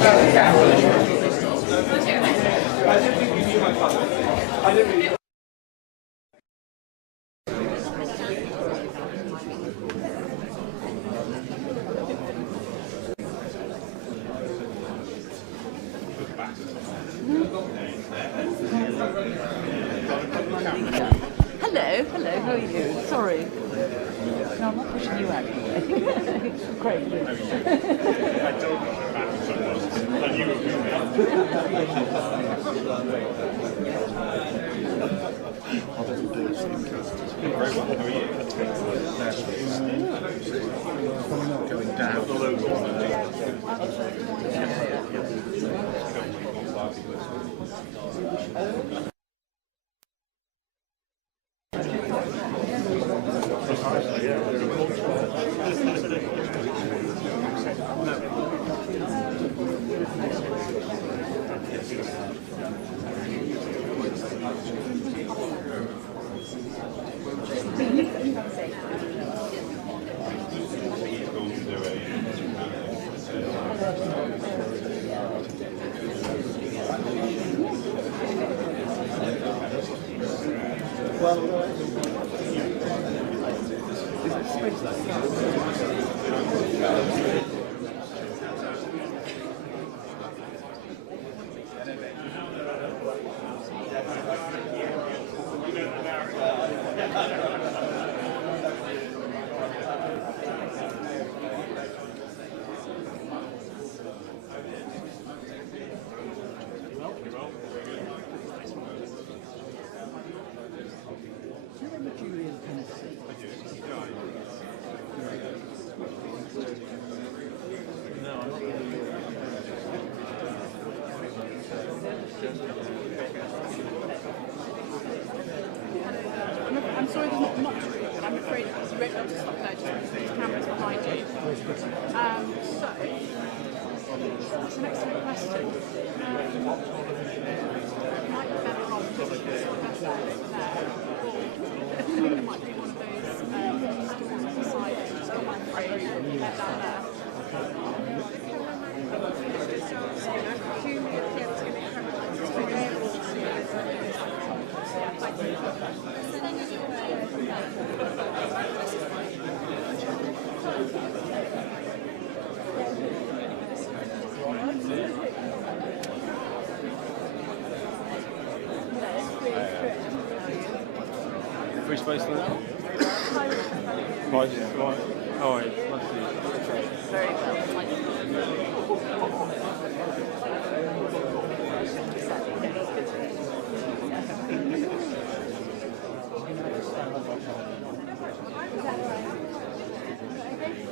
Hello, how are you? Sorry. No, I'm not pushing you out. Great. I don't know what I knew it was very well. How are you? Going down. I'm sorry, there's not true, but I'm afraid you won't be able to stop there just because there's cameras behind you. That's an excellent question. It might be better off just to press that over there. Or it might be one of those stores on the side that just got one free and let that there. Free space now? Right. Oh, wait. Nice to meet you. Very well.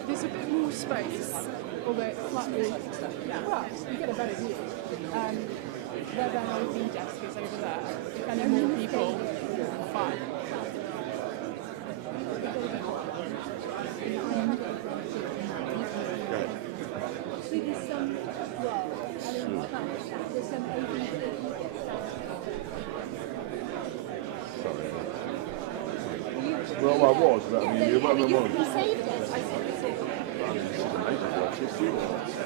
There's a bit more space, although it's slightly, well, you get a better view. Where the ID desk is over there, if any more people, fine. Well, I was, but I mean, you were You saved it. I saved it.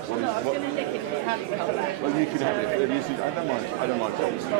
No, I was going to nick it if you hadn't come back. Well, you can have it. I don't mind obviously.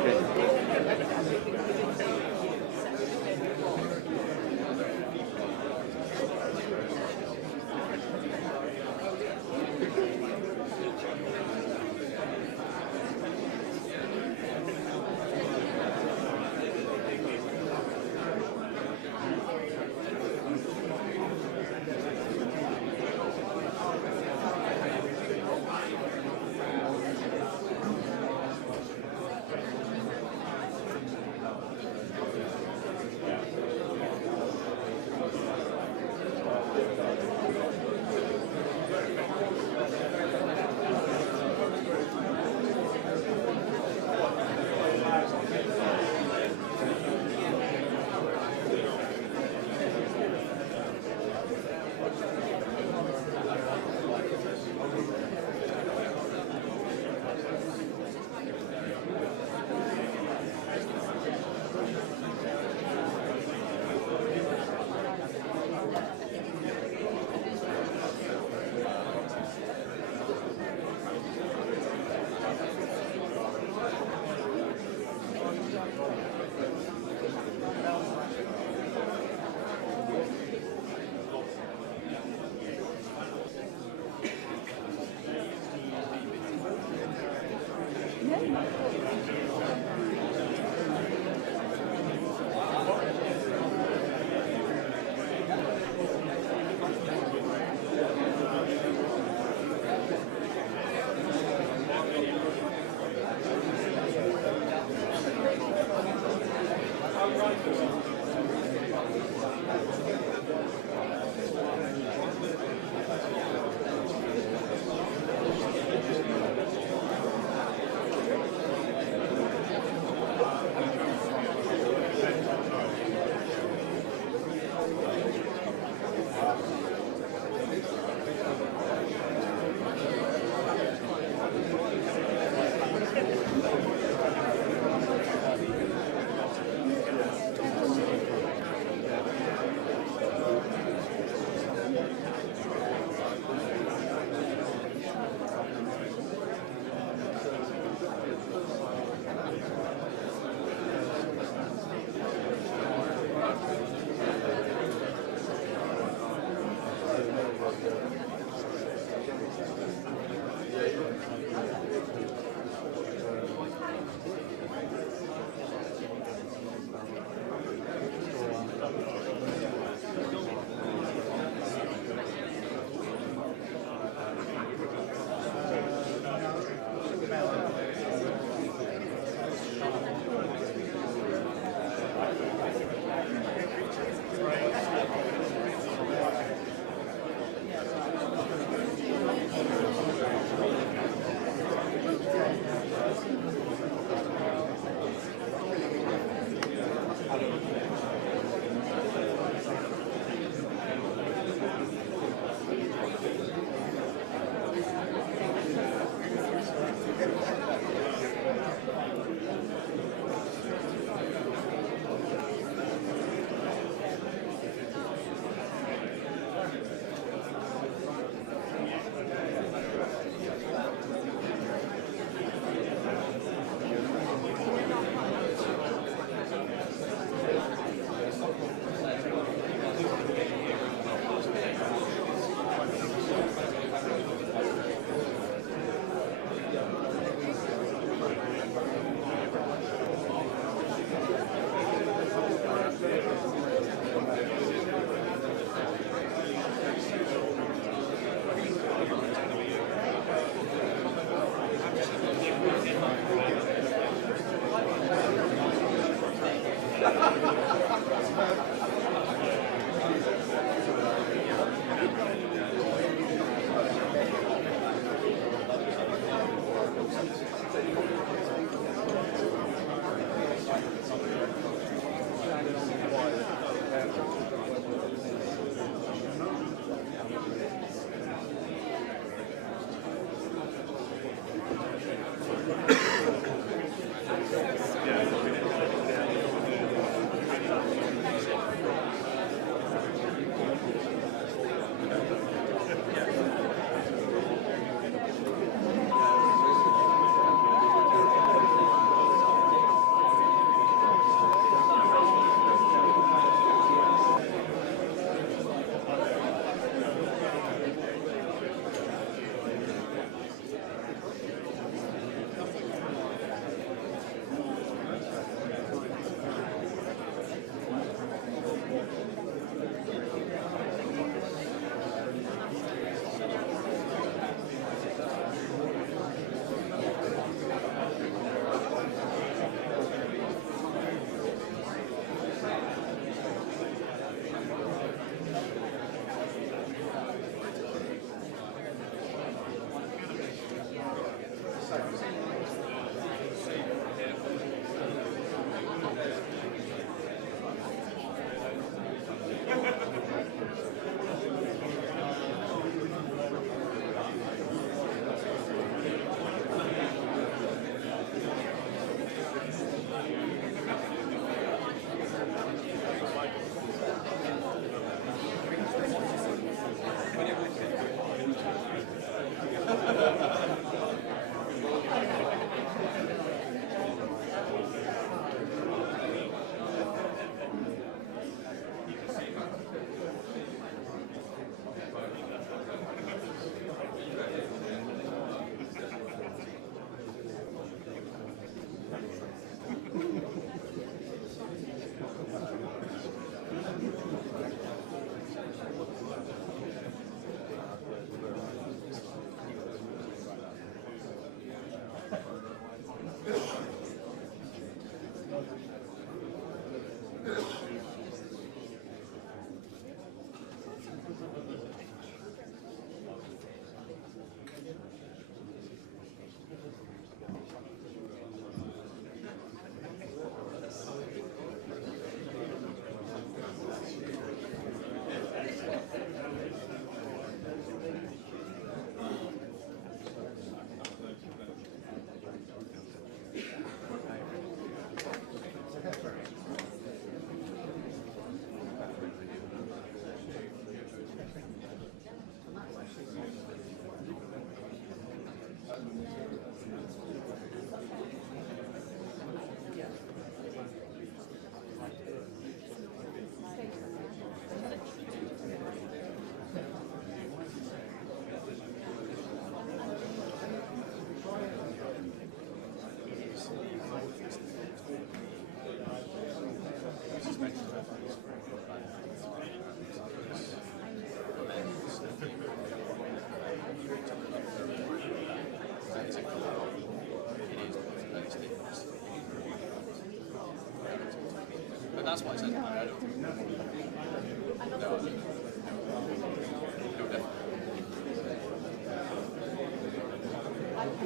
why I said I don't think no, definitely.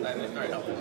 That is very helpful.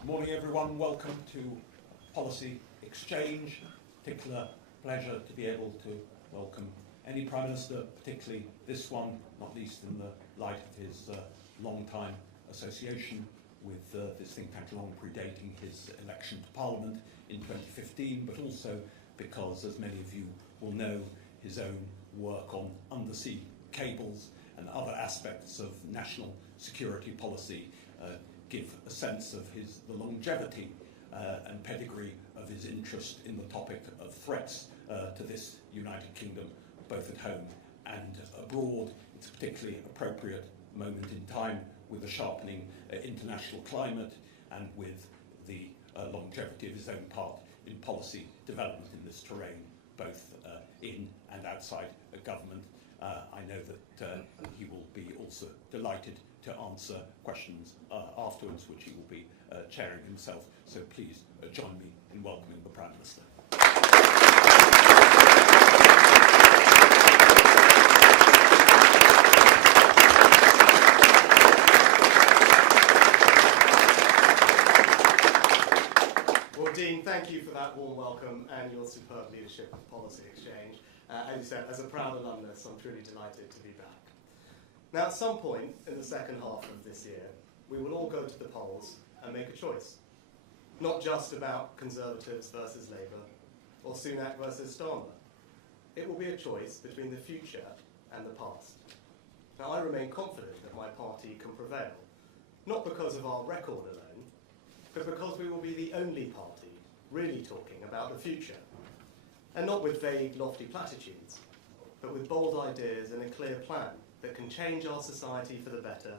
Good morning, everyone. Welcome to Policy Exchange. Particular pleasure to be able to welcome any Prime Minister, particularly this one, not least in the light of his long-time association with this think tank, long predating his election to Parliament in 2015, but also because, as many of you will know, his own work on undersea cables and other aspects of national security policy give a sense of the longevity and pedigree of his interest in the topic of threats to this United Kingdom, both at home and abroad. It's a particularly appropriate moment in time with the sharpening international climate and with the longevity of his own part in policy development in this terrain, both in and outside government. I know that he will be also delighted to answer questions afterwards, which he will be chairing himself. So please join me in welcoming the Prime Minister. Well, Dean, thank you for that warm welcome and your superb leadership of Policy Exchange. As you said, as a proud alumnus, I'm truly delighted to be back. Now, at some point in the second half of this year, we will all go to the polls and make a choice. Not just about Conservatives versus Labour, or Sunak versus Starmer. It will be a choice between the future and the past. Now, I remain confident that my party can prevail, not because of our record alone, but because we will be the only party really talking about the future. And not with vague, lofty platitudes, but with bold ideas and a clear plan that can change our society for the better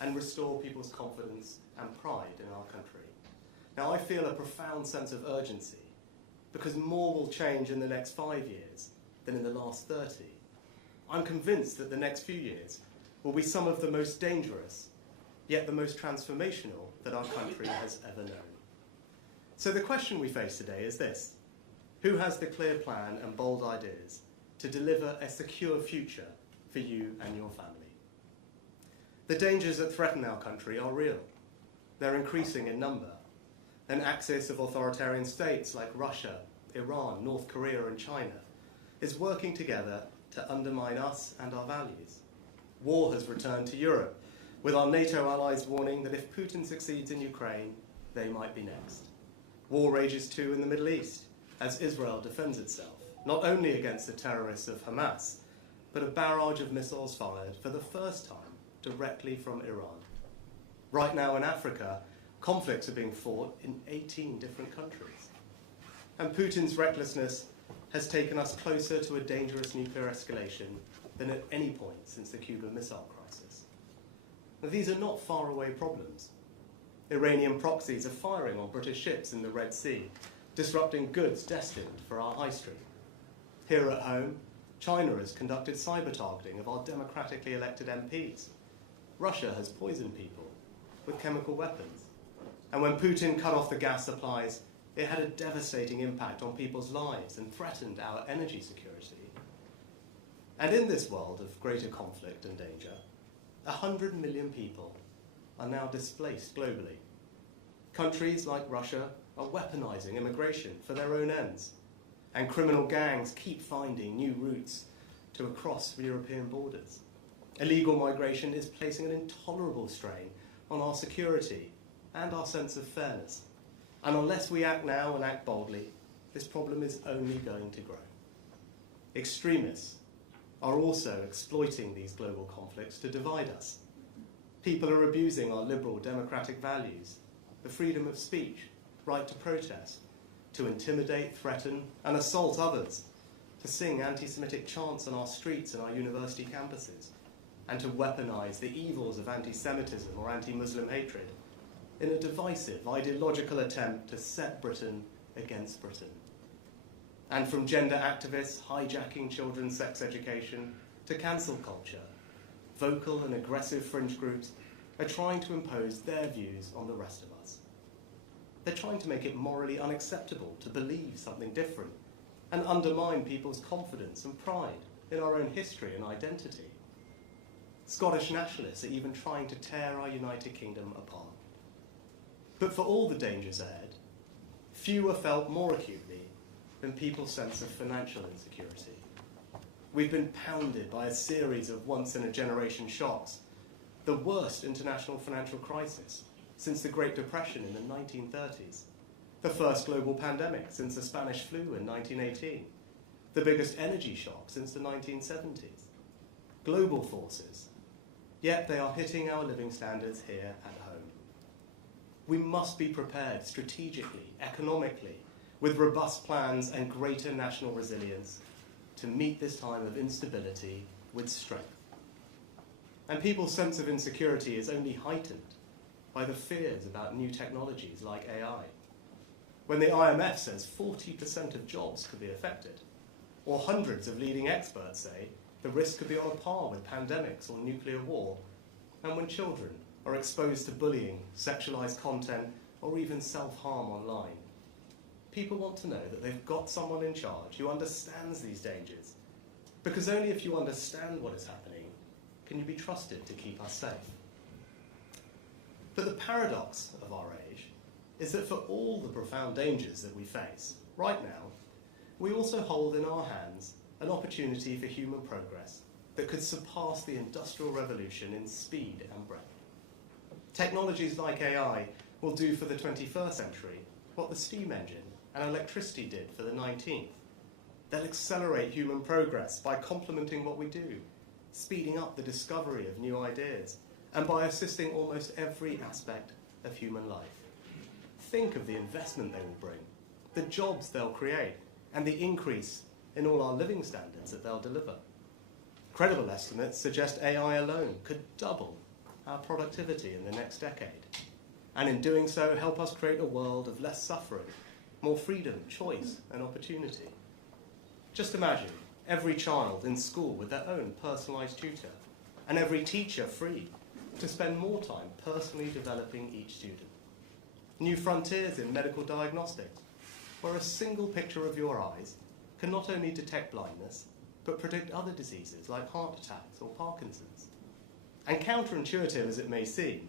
and restore people's confidence and pride in our country. Now, I feel a profound sense of urgency because more will change in the next 5 years than in the last 30. I'm convinced that the next few years will be some of the most dangerous, yet the most transformational that our country has ever known. So the question we face today is this: who has the clear plan and bold ideas to deliver a secure future for you and your family? The dangers that threaten our country are real. They're increasing in number. An axis of authoritarian states like Russia, Iran, North Korea and China is working together to undermine us and our values. War has returned to Europe, with our NATO allies warning that if Putin succeeds in Ukraine, they might be next. War rages too in the Middle East, as Israel defends itself, not only against the terrorists of Hamas, but a barrage of missiles fired for the first time directly from Iran. Right now in Africa, conflicts are being fought in 18 different countries. And Putin's recklessness has taken us closer to a dangerous nuclear escalation than at any point since the Cuban Missile Crisis. Now, these are not faraway problems. Iranian proxies are firing on British ships in the Red Sea, disrupting goods destined for our high street. Here at home, China has conducted cyber targeting of our democratically elected MPs. Russia has poisoned people, with chemical weapons. And when Putin cut off the gas supplies, it had a devastating impact on people's lives and threatened our energy security. And in this world of greater conflict and danger, 100 million people are now displaced globally. Countries like Russia are weaponizing immigration for their own ends, and criminal gangs keep finding new routes to across European borders. Illegal migration is placing an intolerable strain on our security and our sense of fairness. And unless we act now and act boldly, this problem is only going to grow. Extremists are also exploiting these global conflicts to divide us. People are abusing our liberal democratic values, the freedom of speech, right to protest, to intimidate, threaten, and assault others, to sing anti-Semitic chants on our streets and our university campuses, and to weaponize the evils of anti-Semitism or anti-Muslim hatred in a divisive, ideological attempt to set Britain against Britain. And from gender activists hijacking children's sex education to cancel culture, vocal and aggressive fringe groups are trying to impose their views on the rest of us. They're trying to make it morally unacceptable to believe something different and undermine people's confidence and pride in our own history and identity. Scottish nationalists are even trying to tear our United Kingdom apart. But for all the dangers ahead, few are felt more acutely than people's sense of financial insecurity. We've been pounded by a series of once-in-a-generation shocks, the worst international financial crisis since the Great Depression in the 1930s, the first global pandemic since the Spanish flu in 1918, the biggest energy shock since the 1970s. Global forces, yet they are hitting our living standards here at home. We must be prepared strategically, economically, with robust plans and greater national resilience to meet this time of instability with strength. And people's sense of insecurity is only heightened by the fears about new technologies like AI. When the IMF says 40% of jobs could be affected, or hundreds of leading experts say the risk could be on a par with pandemics or nuclear war, and when children are exposed to bullying, sexualized content, or even self-harm online, people want to know that they've got someone in charge who understands these dangers, because only if you understand what is happening can you be trusted to keep us safe. But the paradox of our age is that for all the profound dangers that we face right now, we also hold in our hands an opportunity for human progress that could surpass the Industrial Revolution in speed and breadth. Technologies like AI will do for the 21st century what the steam engine and electricity did for the 19th. They'll accelerate human progress by complementing what we do, speeding up the discovery of new ideas, and by assisting almost every aspect of human life. Think of the investment they will bring, the jobs they'll create, and the increase in all our living standards that they'll deliver. Credible estimates suggest AI alone could double our productivity in the next decade, and in doing so help us create a world of less suffering, more freedom, choice, and opportunity. Just imagine every child in school with their own personalised tutor, and every teacher free to spend more time personally developing each student. New frontiers in medical diagnostics, where a single picture of your eyes can not only detect blindness, but predict other diseases like heart attacks or Parkinson's. And counterintuitive as it may seem,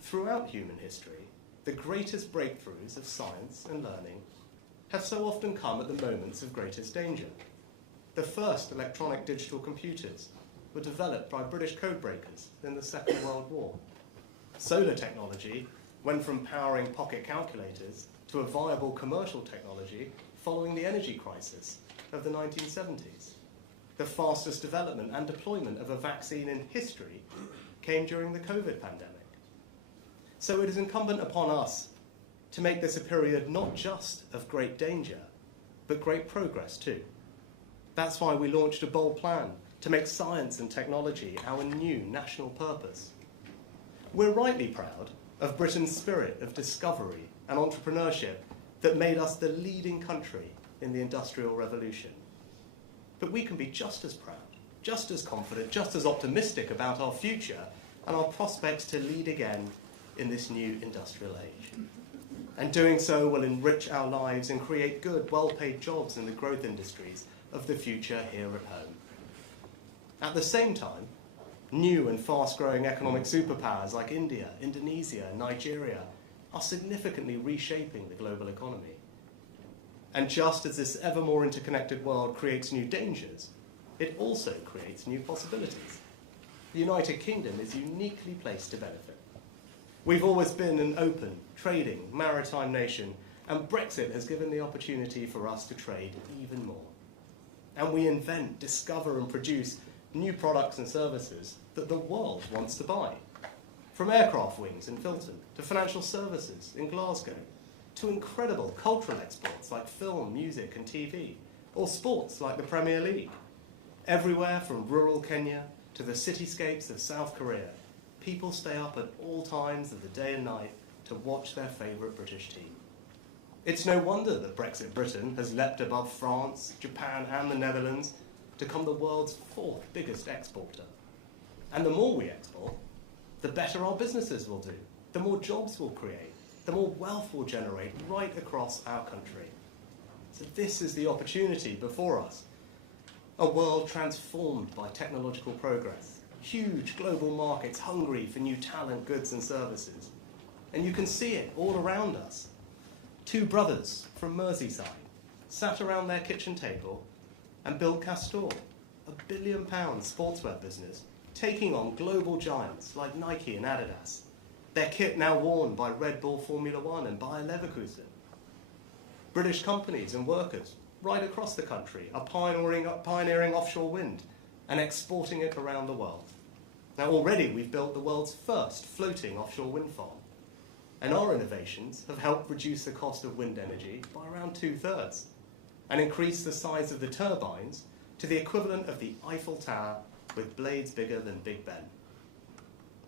throughout human history, the greatest breakthroughs of science and learning have so often come at the moments of greatest danger. The first electronic digital computers were developed by British codebreakers in the Second World War. Solar technology went from powering pocket calculators to a viable commercial technology following the energy crisis of the 1970s. The fastest development and deployment of a vaccine in history came during the COVID pandemic. So it is incumbent upon us to make this a period not just of great danger, but great progress too. That's why we launched a bold plan to make science and technology our new national purpose. We're rightly proud of Britain's spirit of discovery and entrepreneurship that made us the leading country in the Industrial Revolution. But we can be just as proud, just as confident, just as optimistic about our future and our prospects to lead again in this new industrial age. And doing so will enrich our lives and create good, well-paid jobs in the growth industries of the future here at home. At the same time, new and fast-growing economic superpowers like India, Indonesia, and Nigeria are significantly reshaping the global economy. And just as this ever more interconnected world creates new dangers, it also creates new possibilities. The United Kingdom is uniquely placed to benefit. We've always been an open, trading, maritime nation, and Brexit has given the opportunity for us to trade even more. And we invent, discover, and produce new products and services that the world wants to buy. From aircraft wings in Filton, to financial services in Glasgow, to incredible cultural exports like film, music, and TV, or sports like the Premier League. Everywhere from rural Kenya to the cityscapes of South Korea, people stay up at all times of the day and night to watch their favourite British team. It's no wonder that Brexit Britain has leapt above France, Japan, and the Netherlands to become the world's fourth biggest exporter. And the more we export, the better our businesses will do, the more jobs we'll create, the more wealth we'll generate right across our country. So this is the opportunity before us. A world transformed by technological progress, huge global markets hungry for new talent, goods and services. And you can see it all around us. Two brothers from Merseyside sat around their kitchen table and built Castor, £1 billion sportswear business, taking on global giants like Nike and Adidas. Their kit now worn by Red Bull Formula One and Bayer Leverkusen. British companies and workers right across the country are pioneering offshore wind and exporting it around the world. Now already we've built the world's first floating offshore wind farm. And our innovations have helped reduce the cost of wind energy by around 2/3 and increase the size of the turbines to the equivalent of the Eiffel Tower with blades bigger than Big Ben.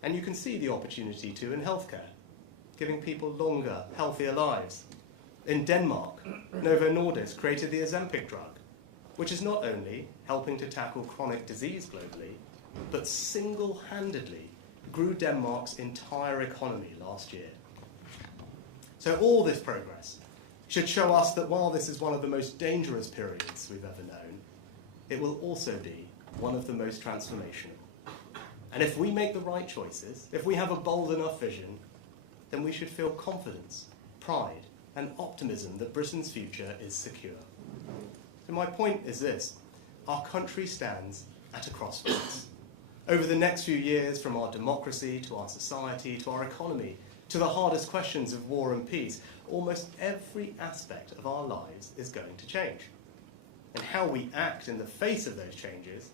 And you can see the opportunity too in healthcare, giving people longer, healthier lives. In Denmark, Novo Nordisk created the Ozempic drug, which is not only helping to tackle chronic disease globally, but single-handedly grew Denmark's entire economy last year. So all this progress should show us that while this is one of the most dangerous periods we've ever known, it will also be one of the most transformational. And if we make the right choices, if we have a bold enough vision, then we should feel confidence, pride, and optimism that Britain's future is secure. So my point is this: our country stands at a crossroads. Over the next few years, from our democracy to our society to our economy to the hardest questions of war and peace, almost every aspect of our lives is going to change. And how we act in the face of those changes,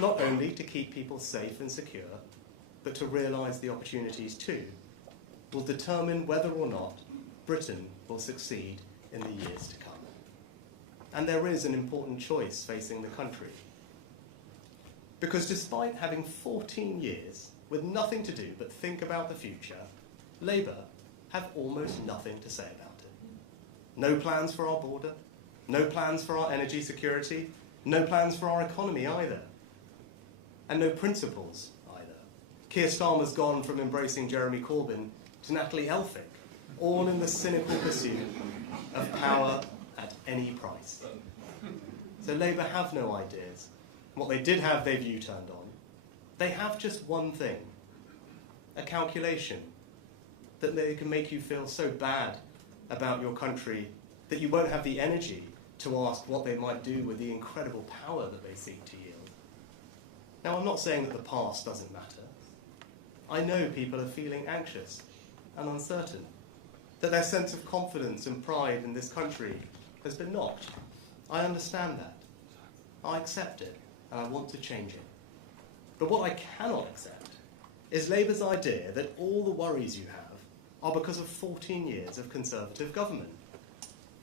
not only to keep people safe and secure, but to realise the opportunities too, will determine whether or not Britain will succeed in the years to come. And there is an important choice facing the country. Because despite having 14 years with nothing to do but think about the future, Labour have almost nothing to say about it. No plans for our border, no plans for our energy security, no plans for our economy either. And no principles either. Keir Starmer's gone from embracing Jeremy Corbyn to Natalie Elphicke, all in the cynical pursuit of power at any price. So Labour have no ideas. What they did have, they've U-turned on. They have just one thing, a calculation that they can make you feel so bad about your country that you won't have the energy to ask what they might do with the incredible power that they seek to yield. Now, I'm not saying that the past doesn't matter. I know people are feeling anxious and uncertain, that their sense of confidence and pride in this country has been knocked. I understand that. I accept it, and I want to change it. But what I cannot accept is Labour's idea that all the worries you have are because of 14 years of Conservative government.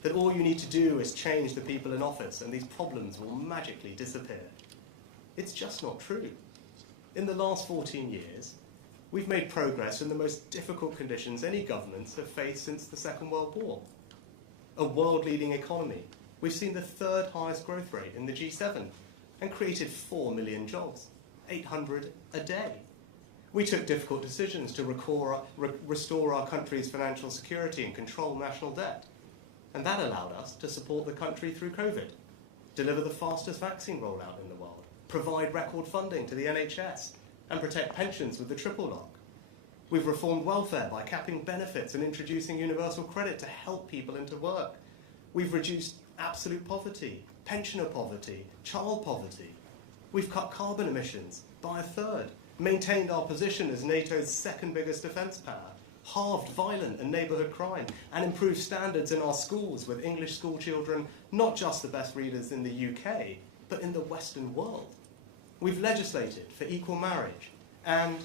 That all you need to do is change the people in office and these problems will magically disappear. It's just not true. In the last 14 years, we've made progress in the most difficult conditions any governments have faced since the Second World War. A world-leading economy. We've seen the third highest growth rate in the G7 and created 4 million jobs, 800 a day. We took difficult decisions to restore our country's financial security and control national debt. And that allowed us to support the country through COVID, deliver the fastest vaccine rollout in the world, provide record funding to the NHS, and protect pensions with the triple lock. We've reformed welfare by capping benefits and introducing universal credit to help people into work. We've reduced absolute poverty, pensioner poverty, child poverty. We've cut carbon emissions by a third, maintained our position as NATO's second biggest defence power, halved violent and neighbourhood crime, and improved standards in our schools with English school children not just the best readers in the UK, but in the Western world. We've legislated for equal marriage, and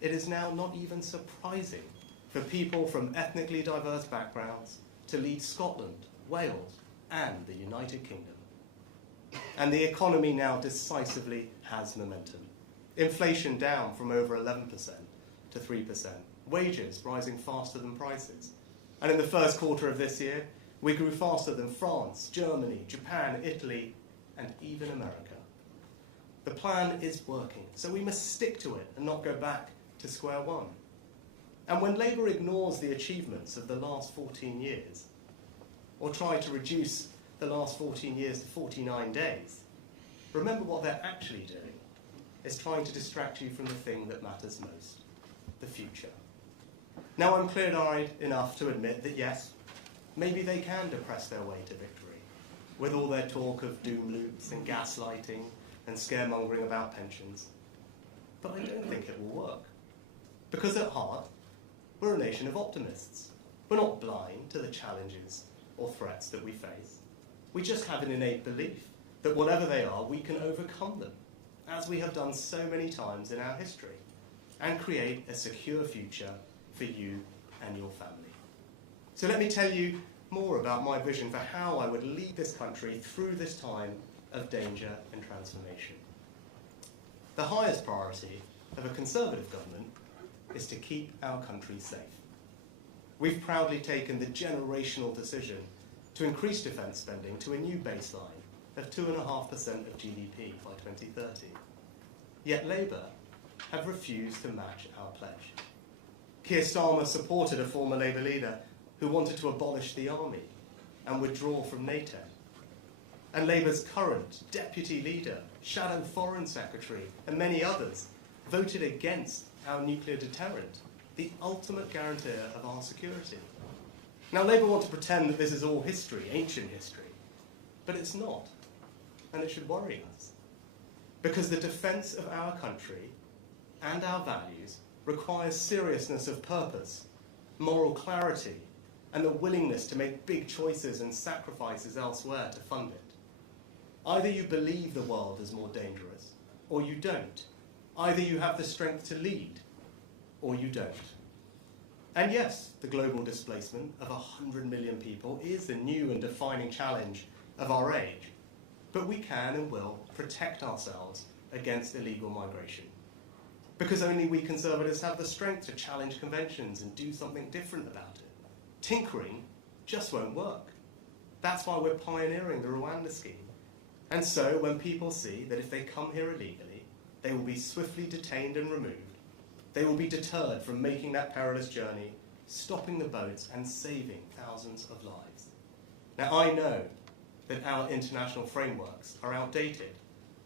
it is now not even surprising for people from ethnically diverse backgrounds to lead Scotland, Wales, and the United Kingdom. And the economy now decisively has momentum. Inflation down from over 11% to 3%. Wages rising faster than prices. And in the first quarter of this year, we grew faster than France, Germany, Japan, Italy, and even America. The plan is working, so we must stick to it and not go back to square one. And when Labour ignores the achievements of the last 14 years, or try to reduce the last 14 years to 49 days, remember what they're actually doing is trying to distract you from the thing that matters most, the future. Now I'm clear-eyed enough to admit that yes, maybe they can depress their way to victory, with all their talk of doom loops and gaslighting and scaremongering about pensions. But I don't think it will work. Because at heart, we're a nation of optimists. We're not blind to the challenges or threats that we face. We just have an innate belief that whatever they are, we can overcome them, as we have done so many times in our history, and create a secure future for you and your family. So let me tell you more about my vision for how I would lead this country through this time of danger and transformation. The highest priority of a Conservative government is to keep our country safe. We've proudly taken the generational decision to increase defence spending to a new baseline of 2.5% of GDP by 2030. Yet Labour have refused to match our pledge. Keir Starmer supported a former Labour leader who wanted to abolish the army and withdraw from NATO. And Labour's current deputy leader, shadow foreign secretary, and many others voted against our nuclear deterrent, the ultimate guarantor of our security. Now, Labour want to pretend that this is all history, ancient history, but it's not, and it should worry us. Because the defence of our country and our values requires seriousness of purpose, moral clarity, and the willingness to make big choices and sacrifices elsewhere to fund it. Either you believe the world is more dangerous, or you don't. Either you have the strength to lead, or you don't. And yes, the global displacement of 100 million people is the new and defining challenge of our age. But we can and will protect ourselves against illegal migration. Because only we Conservatives have the strength to challenge conventions and do something different about it. Tinkering just won't work. That's why we're pioneering the Rwanda scheme. And so when people see that if they come here illegally, they will be swiftly detained and removed, they will be deterred from making that perilous journey, stopping the boats and saving thousands of lives. Now I know that our international frameworks are outdated,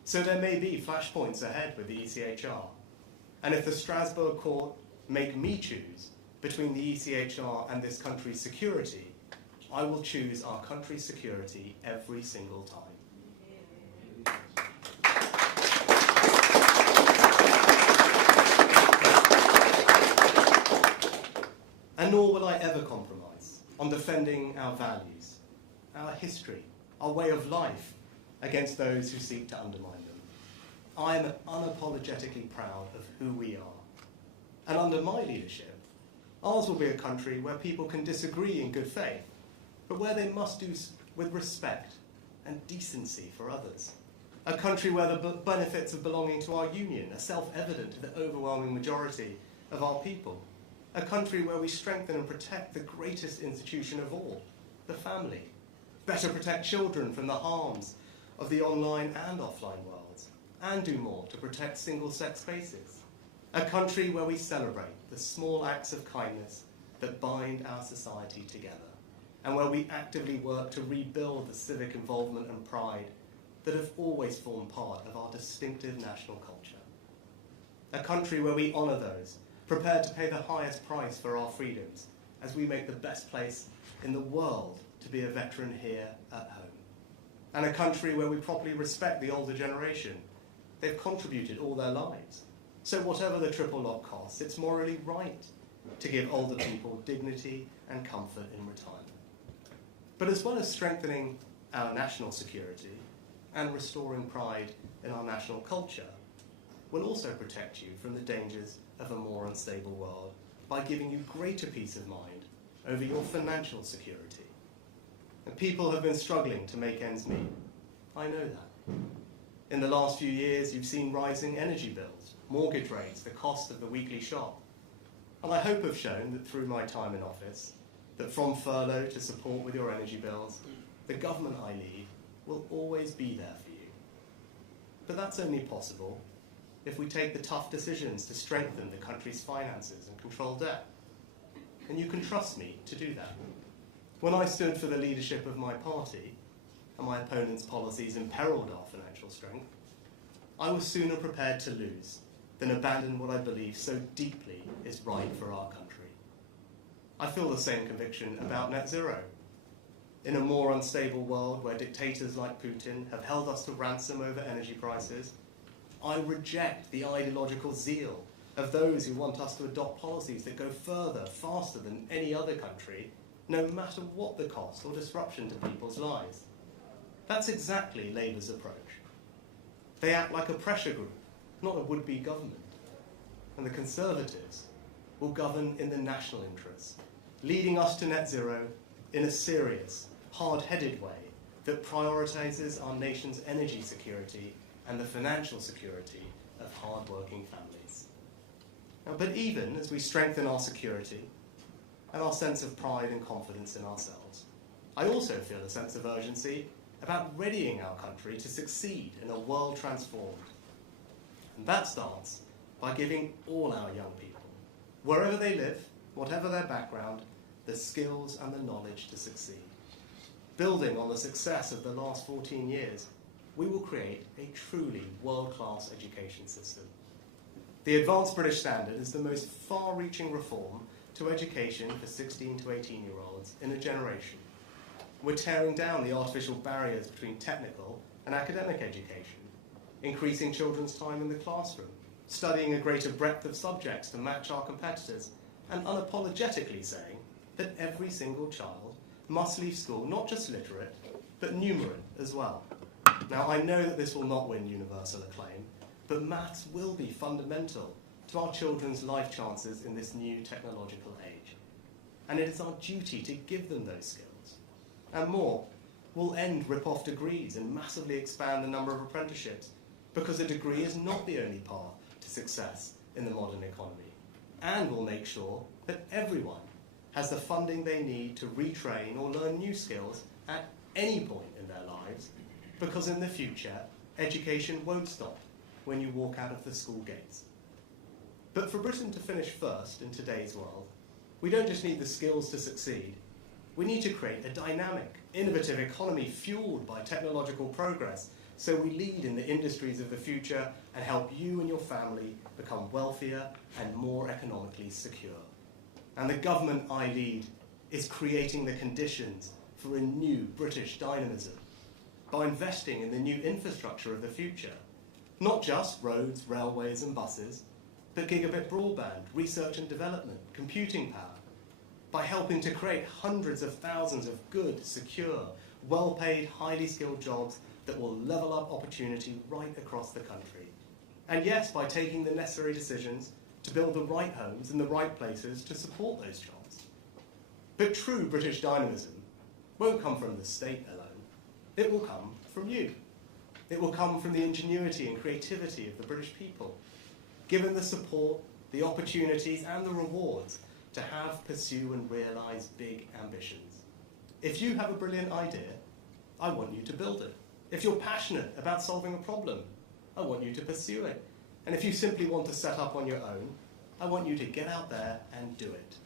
so there may be flashpoints ahead with the ECHR. And if the Strasbourg court make me choose between the ECHR and this country's security, I will choose our country's security every single time. And nor will I ever compromise on defending our values, our history, our way of life against those who seek to undermine them. I am unapologetically proud of who we are. And under my leadership, ours will be a country where people can disagree in good faith, but where they must do with respect and decency for others. A country where the benefits of belonging to our union are self-evident to the overwhelming majority of our people. A country where we strengthen and protect the greatest institution of all, the family. Better protect children from the harms of the online and offline worlds, and do more to protect single-sex spaces. A country where we celebrate the small acts of kindness that bind our society together, and where we actively work to rebuild the civic involvement and pride that have always formed part of our distinctive national culture. A country where we honour those prepared to pay the highest price for our freedoms, as we make the best place in the world to be a veteran here at home. And a country where we properly respect the older generation. They've contributed all their lives. So whatever the triple lock costs, it's morally right to give older people dignity and comfort in retirement. But as well as strengthening our national security and restoring pride in our national culture, we'll also protect you from the dangers of a more unstable world by giving you greater peace of mind over your financial security. And people have been struggling to make ends meet. I know that. In the last few years, you've seen rising energy bills, mortgage rates, the cost of the weekly shop. And I hope I've shown that through my time in office, that from furlough to support with your energy bills, the government I lead will always be there for you. But that's only possible if we take the tough decisions to strengthen the country's finances and control debt. And you can trust me to do that. When I stood for the leadership of my party, and my opponent's policies imperiled our financial strength, I was sooner prepared to lose than abandon what I believe so deeply is right for our country. I feel the same conviction about net zero. In a more unstable world where dictators like Putin have held us to ransom over energy prices, I reject the ideological zeal of those who want us to adopt policies that go further, faster than any other country, no matter what the cost or disruption to people's lives. That's exactly Labour's approach. They act like a pressure group, not a would-be government. And the Conservatives will govern in the national interest, leading us to net zero in a serious, hard-headed way that prioritises our nation's energy security and the financial security of hard-working families. Now, but even as we strengthen our security and our sense of pride and confidence in ourselves, I also feel a sense of urgency about readying our country to succeed in a world transformed. And that starts by giving all our young people, wherever they live, whatever their background, the skills and the knowledge to succeed. Building on the success of the last 14 years, we will create a truly world-class education system. The Advanced British Standard is the most far-reaching reform to education for 16 to 18-year-olds in a generation. We're tearing down the artificial barriers between technical and academic education, increasing children's time in the classroom, studying a greater breadth of subjects to match our competitors, and unapologetically saying that every single child must leave school not just literate, but numerate as well. Now, I know that this will not win universal acclaim, but maths will be fundamental to our children's life chances in this new technological age. And it is our duty to give them those skills. And more, we'll end rip-off degrees and massively expand the number of apprenticeships, because a degree is not the only path to success in the modern economy. And we'll make sure that everyone has the funding they need to retrain or learn new skills at any point in their lives, because in the future, education won't stop when you walk out of the school gates. But for Britain to finish first in today's world, we don't just need the skills to succeed. We need to create a dynamic, innovative economy fueled by technological progress, so we lead in the industries of the future and help you and your family become wealthier and more economically secure. And the government I lead is creating the conditions for a new British dynamism by investing in the new infrastructure of the future. Not just roads, railways and buses, but gigabit broadband, research and development, computing power, by helping to create hundreds of thousands of good, secure, well-paid, highly skilled jobs that will level up opportunity right across the country. And yes, by taking the necessary decisions to build the right homes in the right places to support those jobs. But true British dynamism won't come from the state alone. It will come from you. It will come from the ingenuity and creativity of the British people, given the support, the opportunities and the rewards to have, pursue and realise big ambitions. If you have a brilliant idea, I want you to build it. If you're passionate about solving a problem, I want you to pursue it. And if you simply want to set up on your own, I want you to get out there and do it.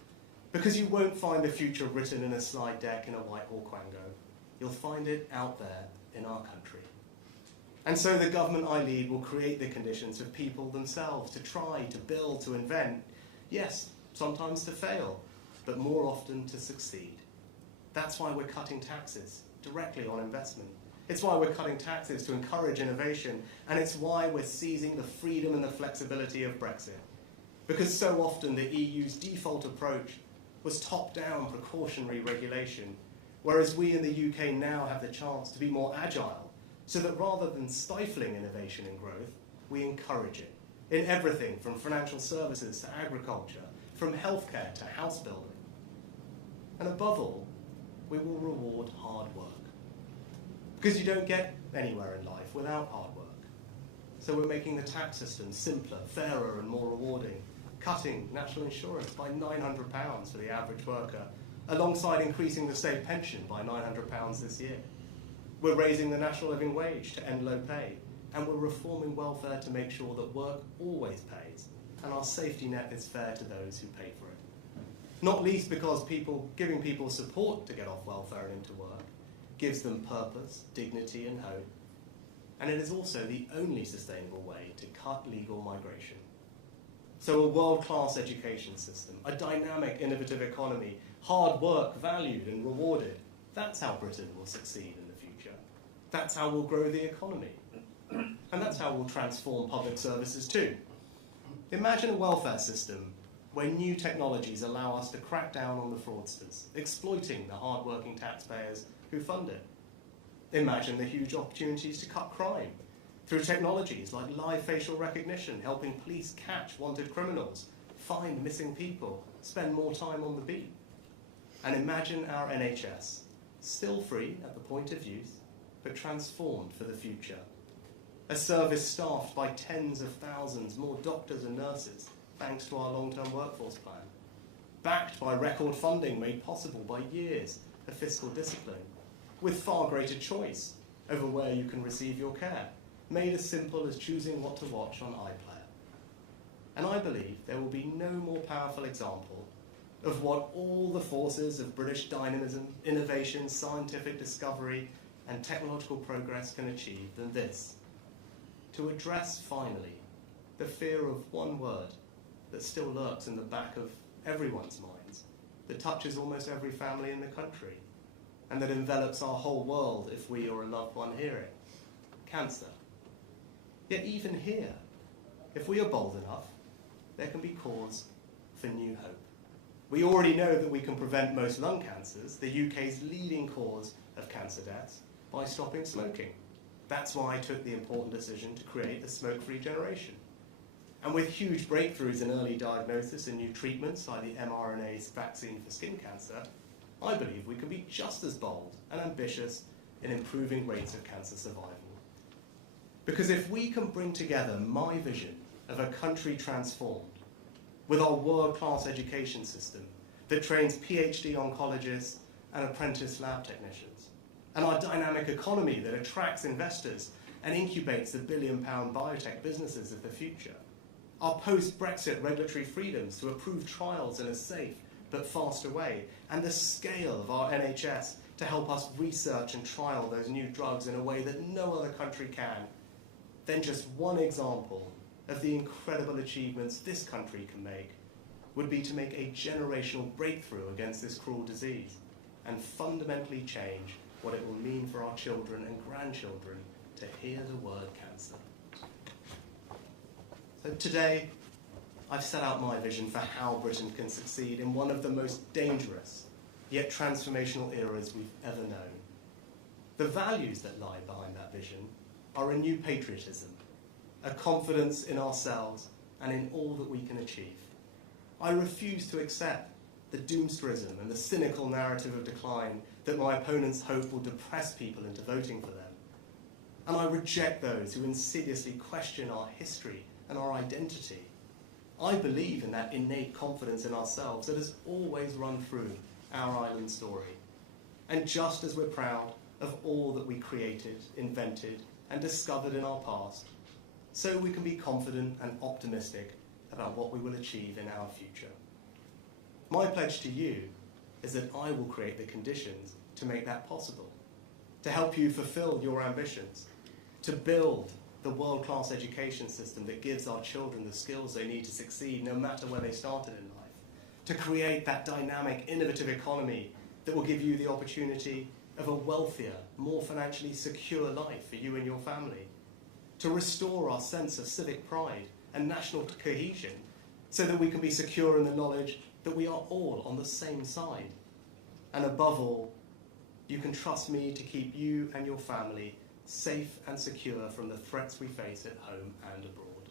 Because you won't find the future written in a slide deck in a Whitehall Quango. You'll find it out there in our country. And so the government I lead will create the conditions for people themselves to try, to build, to invent. Yes, sometimes to fail, but more often to succeed. That's why we're cutting taxes directly on investment. It's why we're cutting taxes to encourage innovation, and it's why we're seizing the freedom and the flexibility of Brexit. Because so often the EU's default approach was top-down precautionary regulation, whereas we in the UK now have the chance to be more agile, so that rather than stifling innovation and growth, we encourage it in everything from financial services to agriculture, from healthcare to house building. And above all, we will reward hard work. Because you don't get anywhere in life without hard work. So we're making the tax system simpler, fairer and more rewarding, cutting national insurance by £900 for the average worker, alongside increasing the state pension by £900 this year. We're raising the national living wage to end low pay, and we're reforming welfare to make sure that work always pays, and our safety net is fair to those who pay for it. Not least because giving people support to get off welfare and into work gives them purpose, dignity and hope, and it is also the only sustainable way to cut legal migration. So a world-class education system, a dynamic, innovative economy, hard work valued and rewarded, that's how Britain will succeed in the future. That's how we'll grow the economy. And that's how we'll transform public services too. Imagine a welfare system where new technologies allow us to crack down on the fraudsters, exploiting the hard-working taxpayers who fund it. Imagine the huge opportunities to cut crime through technologies like live facial recognition, helping police catch wanted criminals, find missing people, spend more time on the beat. And imagine our NHS, still free at the point of use, but transformed for the future. A service staffed by tens of thousands more doctors and nurses, thanks to our long-term workforce plan. Backed by record funding made possible by years of fiscal discipline, with far greater choice over where you can receive your care, made as simple as choosing what to watch on iPlayer. And I believe there will be no more powerful example of what all the forces of British dynamism, innovation, scientific discovery, and technological progress can achieve than this: to address, finally, the fear of one word that still lurks in the back of everyone's minds, that touches almost every family in the country, and that envelops our whole world if we or a loved one hear it: cancer. Yet even here, if we are bold enough, there can be cause for new hope. We already know that we can prevent most lung cancers, the UK's leading cause of cancer deaths, by stopping smoking. That's why I took the important decision to create the smoke-free generation. And with huge breakthroughs in early diagnosis and new treatments like the mRNA vaccine for skin cancer, I believe we can be just as bold and ambitious in improving rates of cancer survival. Because if we can bring together my vision of a country transformed with our world-class education system that trains PhD oncologists and apprentice lab technicians, and our dynamic economy that attracts investors and incubates the billion-pound biotech businesses of the future, our post-Brexit regulatory freedoms to approve trials in a safe but faster way, and the scale of our NHS to help us research and trial those new drugs in a way that no other country can, then just one example of the incredible achievements this country can make would be to make a generational breakthrough against this cruel disease and fundamentally change what it will mean for our children and grandchildren to hear the word cancer. So today, I've set out my vision for how Britain can succeed in one of the most dangerous yet transformational eras we've ever known. The values that lie behind that vision are a new patriotism, a confidence in ourselves and in all that we can achieve. I refuse to accept the doomsterism and the cynical narrative of decline that my opponents hope will depress people into voting for them. And I reject those who insidiously question our history and our identity. I believe in that innate confidence in ourselves that has always run through our island story. And just as we're proud of all that we created, invented, and discovered in our past, so we can be confident and optimistic about what we will achieve in our future. My pledge to you is that I will create the conditions to make that possible, to help you fulfill your ambitions, to build the world-class education system that gives our children the skills they need to succeed no matter where they started in life, to create that dynamic, innovative economy that will give you the opportunity of a wealthier, more financially secure life for you and your family, to restore our sense of civic pride and national cohesion so that we can be secure in the knowledge that we are all on the same side. And above all, you can trust me to keep you and your family safe and secure from the threats we face at home and abroad.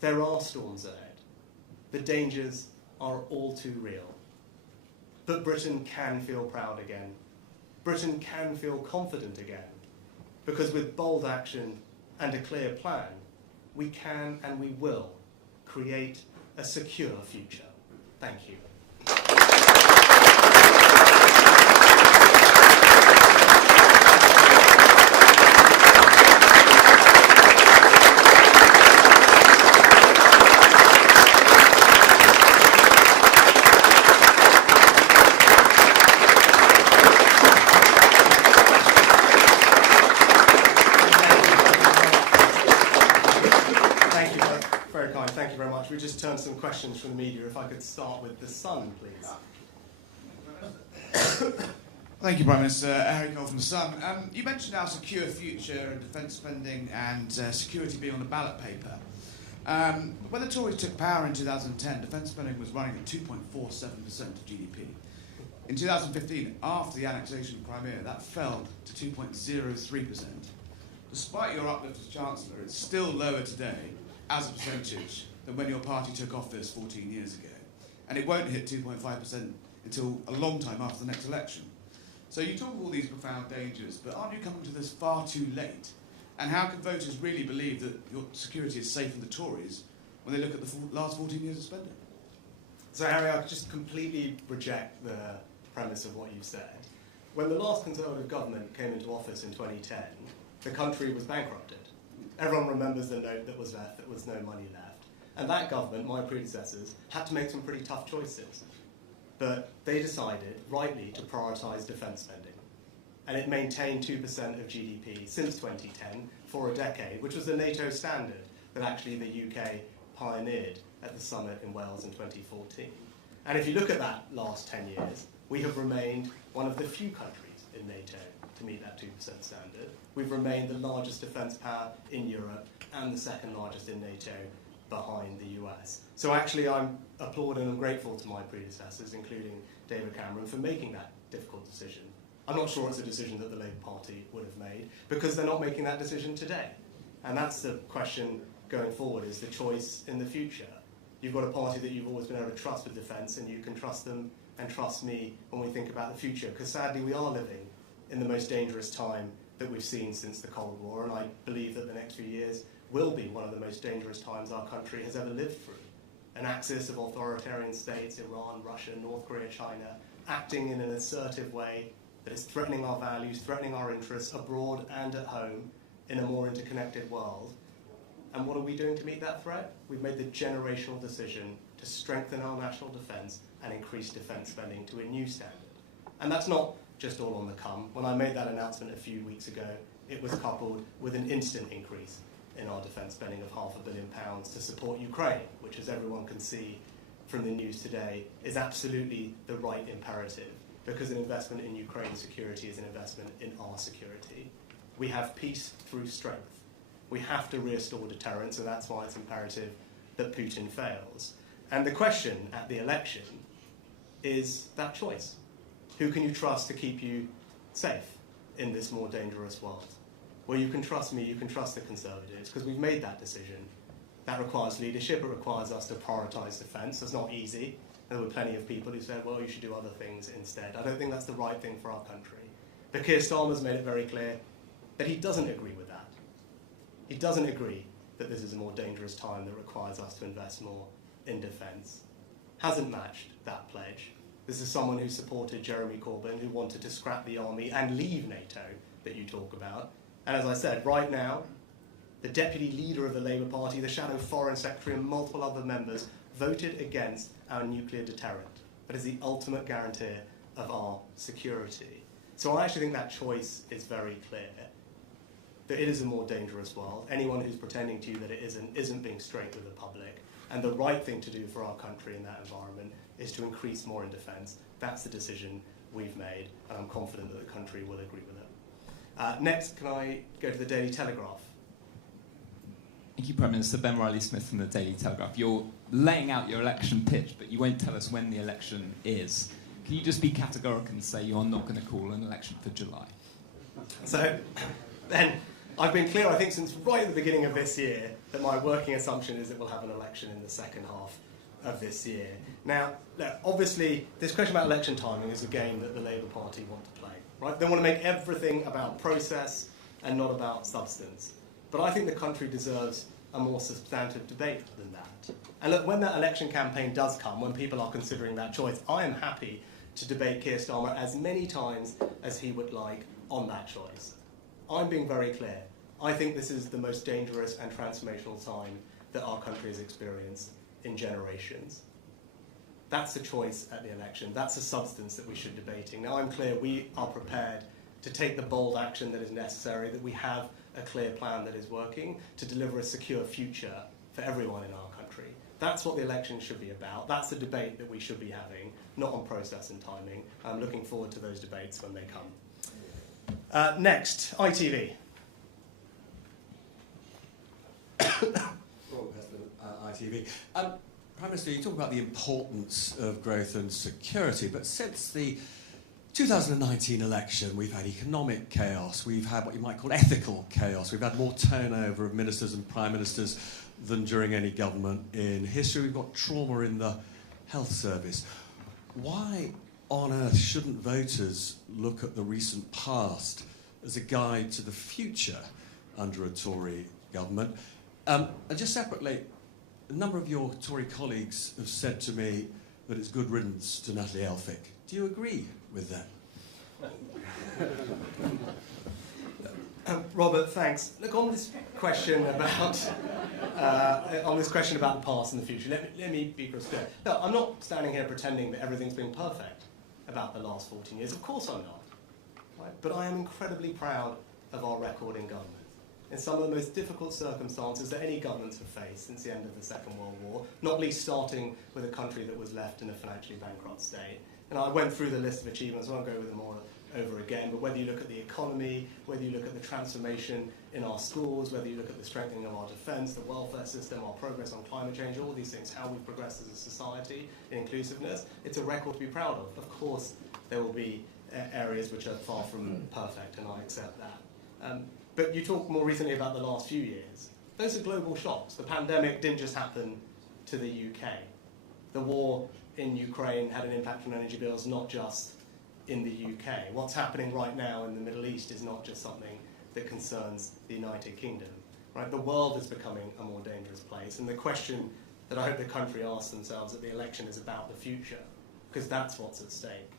There are storms ahead. The dangers are all too real. But Britain can feel proud again. Britain can feel confident again. Because with bold action and a clear plan, we can and we will create a secure future. Thank you. Thank you very much. We just turned some questions from the media. If I could start with the Sun, please. Thank you, Prime Minister. Harry Cole from the Sun. You mentioned our secure future and defence spending and security being on the ballot paper. When the Tories took power in 2010, defence spending was running at 2.47% of GDP. In 2015, after the annexation of Crimea, that fell to 2.03%. Despite your uplift as Chancellor, it's still lower today as a percentage than when your party took office 14 years ago. And it won't hit 2.5% until a long time after the next election. So you talk of all these profound dangers, but aren't you coming to this far too late? And how can voters really believe that your security is safe from the Tories when they look at the last 14 years of spending? So Harry, I just completely reject the premise of what you said. When the last Conservative government came into office in 2010, the country was bankrupted. Everyone remembers the note that was left, there was no money left. And that government, my predecessors, had to make some pretty tough choices. But they decided, rightly, to prioritise defence spending. And it maintained 2% of GDP since 2010 for a decade, which was the NATO standard that actually the UK pioneered at the summit in Wales in 2014. And if you look at that last 10 years, we have remained one of the few countries in NATO to meet that 2% standard. We've remained the largest defence power in Europe and the second largest in NATO behind the US. So actually I'm applauding and grateful to my predecessors, including David Cameron, for making that difficult decision. I'm not sure it's a decision that the Labour Party would have made, because they're not making that decision today. And that's the question going forward, is the choice in the future. You've got a party that you've always been able to trust with defence, and you can trust them and trust me when we think about the future, because sadly we are living in the most dangerous time that we've seen since the Cold War, and I believe that the next few years will be one of the most dangerous times our country has ever lived through. An axis of authoritarian states, Iran, Russia, North Korea, China, acting in an assertive way that is threatening our values, threatening our interests abroad and at home in a more interconnected world. And what are we doing to meet that threat? We've made the generational decision to strengthen our national defence and increase defence spending to a new standard. And that's not just all on the come. When I made that announcement a few weeks ago, it was coupled with an instant increase in our defence spending of £500 million to support Ukraine, which, as everyone can see from the news today, is absolutely the right imperative, because an investment in Ukraine's security is an investment in our security. We have peace through strength. We have to restore deterrence, and that's why it's imperative that Putin fails. And the question at the election is that choice. Who can you trust to keep you safe in this more dangerous world? Well, you can trust me, you can trust the Conservatives, because we've made that decision. That requires leadership, it requires us to prioritise defence. It's not easy. There were plenty of people who said, well, you should do other things instead. I don't think that's the right thing for our country. But Keir Starmer's made it very clear that he doesn't agree with that. He doesn't agree that this is a more dangerous time that requires us to invest more in defence. Hasn't matched that pledge. This is someone who supported Jeremy Corbyn, who wanted to scrap the army and leave NATO, that you talk about. And as I said, right now, the deputy leader of the Labour Party, the shadow foreign secretary, and multiple other members voted against our nuclear deterrent. That is the ultimate guarantor of our security. So I actually think that choice is very clear, that it is a more dangerous world. Anyone who's pretending to you that it isn't being straight with the public. And the right thing to do for our country in that environment is to increase more in defence. That's the decision we've made, and I'm confident that the country will agree with it. Next, can I go to the Daily Telegraph? Thank you, Prime Minister. Ben Riley-Smith from the Daily Telegraph. You're laying out your election pitch, but you won't tell us when the election is. Can you just be categorical and say you're not going to call an election for July? So, Ben, I've been clear, I think, since right at the beginning of this year, that my working assumption is that we'll have an election in the second half of this year. Now, obviously, this question about election timing is a game that the Labour Party want to play, right? They want to make everything about process and not about substance. But I think the country deserves a more substantive debate than that. And look, when that election campaign does come, when people are considering that choice, I am happy to debate Keir Starmer as many times as he would like on that choice. I'm being very clear. I think this is the most dangerous and transformational time that our country has experienced in generations. That's the choice at the election. That's the substance that we should be debating. Now, I'm clear we are prepared to take the bold action that is necessary, that we have a clear plan that is working to deliver a secure future for everyone in our country. That's what the election should be about. That's the debate that we should be having, not on process and timing. I'm looking forward to those debates when they come. Next, ITV. ITV. Prime Minister, you talk about the importance of growth and security, but since the 2019 election, we've had economic chaos, we've had what you might call ethical chaos, we've had more turnover of ministers and prime ministers than during any government in history, we've got trauma in the health service. Why on earth shouldn't voters look at the recent past as a guide to the future under a Tory government? And just separately, a number of your Tory colleagues have said to me that it's good riddance to Natalie Elphicke. Do you agree with that? Robert, thanks. Look, on this question about the past and the future, let me be crystal clear. No, I'm not standing here pretending that everything's been perfect about the last 14 years. Of course I'm not. Right? But I am incredibly proud of our record in government. In some of the most difficult circumstances that any governments have faced since the end of the Second World War, not least starting with a country that was left in a financially bankrupt state. And I went through the list of achievements, I won't go over them all over again, but whether you look at the economy, whether you look at the transformation in our schools, whether you look at the strengthening of our defence, the welfare system, our progress on climate change, all these things, how we've progressed as a society in inclusiveness, it's a record to be proud of. Of course, there will be areas which are far from perfect, and I accept that. But you talked more recently about the last few years. Those are global shocks. The pandemic didn't just happen to the UK. The war in Ukraine had an impact on energy bills, not just in the UK. What's happening right now in the Middle East is not just something that concerns the United Kingdom. Right? The world is becoming a more dangerous place, and the question that I hope the country asks themselves at the election is about the future, because that's what's at stake.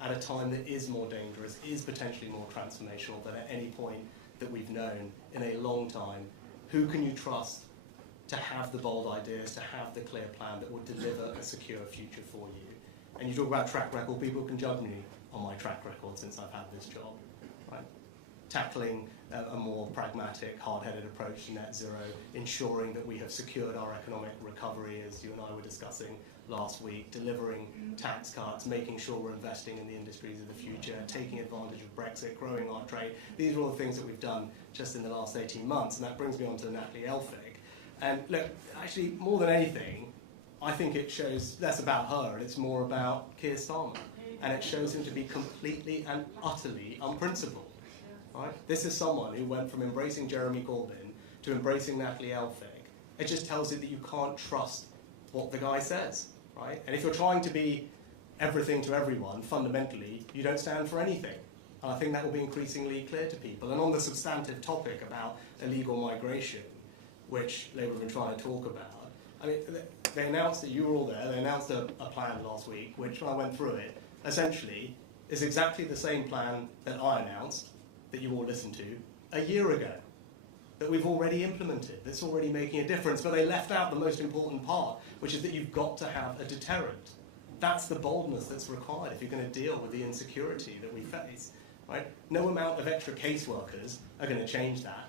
At a time that is more dangerous, is potentially more transformational than at any point that we've known in a long time, who can you trust to have the bold ideas, to have the clear plan that will deliver a secure future for you? And you talk about track record, people can judge me on my track record since I've had this job. Right? Tackling a more pragmatic, hard-headed approach to net zero, ensuring that we have secured our economic recovery, as you and I were discussing last week, delivering tax cuts, making sure we're investing in the industries of the future, taking advantage of Brexit, growing our trade. These are all the things that we've done just in the last 18 months, and that brings me on to Natalie Elphicke. And look, actually, more than anything, I think it shows less about her, and it's more about Keir Starmer. And it shows him to be completely and utterly unprincipled. Right? This is someone who went from embracing Jeremy Corbyn to embracing Natalie Elphicke. It just tells you that you can't trust what the guy says. Right? And if you're trying to be everything to everyone, fundamentally, you don't stand for anything. And I think that will be increasingly clear to people. And on the substantive topic about illegal migration, which Labour have been trying to talk about, I mean, they announced that you were all there, they announced a plan last week, which, when I went through it, essentially is exactly the same plan that I announced, that you all listened to, a year ago. that we've already implemented, that's already making a difference, but they left out the most important part, which is that you've got to have a deterrent. That's the boldness that's required if you're going to deal with the insecurity that we face. Right? No amount of extra caseworkers are going to change that.